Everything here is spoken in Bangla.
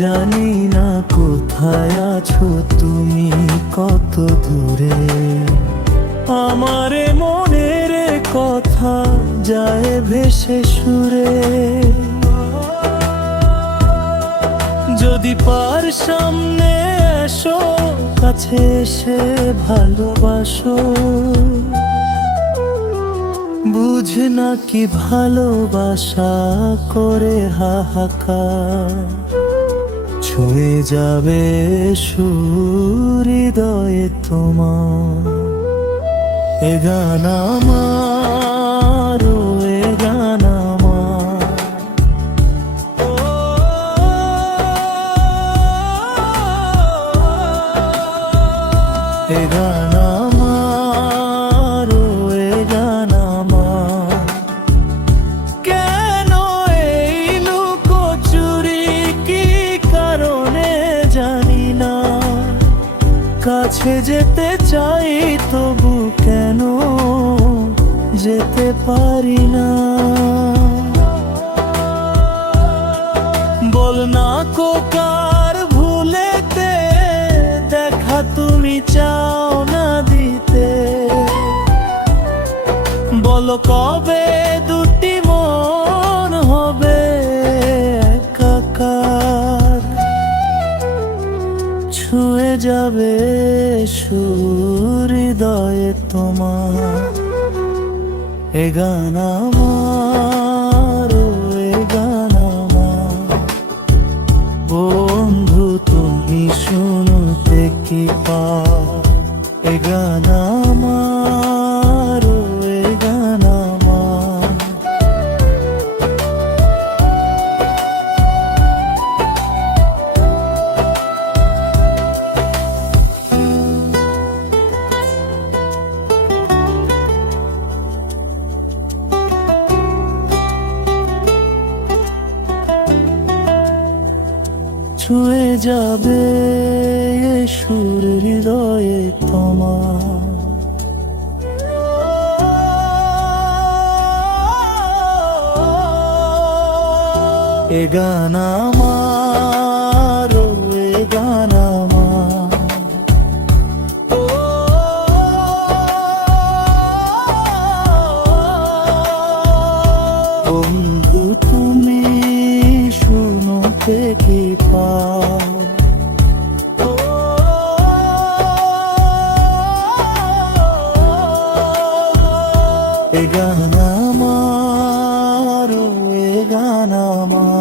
জানি না কোথায় আছো তুমি, কত দূরে। আমারে মনের কথা যায় ভেসে সুরে। যদি পার সামনে এসো, কাছে এসে ভালোবাসো। বুঝ না কি ভালোবাসা করে হাহাকার, ছুঁয়ে যাবে হৃদয়ে তোমার। এ গান আমার, এ গান আমার, এ গান আমার, এ গান আমার। কেন এই লুকোচুরি, কি কারণে জানি না। কাছে যেতে চাই তবু কেন যেতে পারি না। বল না কার ভুলেতে দেখা তুমি চাও না দিতে। বলো কবে দুটি মন হবে একাকার, ছুঁয়ে যাবে হৃদয়ে তোমার। এ গান আমার, এ গান আমার। বন্ধু তুমি শুনতে কি পাও, এ গান আমার, এ গান আমার। ছুঁয়ে যাবে সুর হৃদয়ে তোমার। এ গান আমার, এ গান আমার। বন্ধু তুমি শুনতে কি পাও, এ গান আমার, এ গান আমার।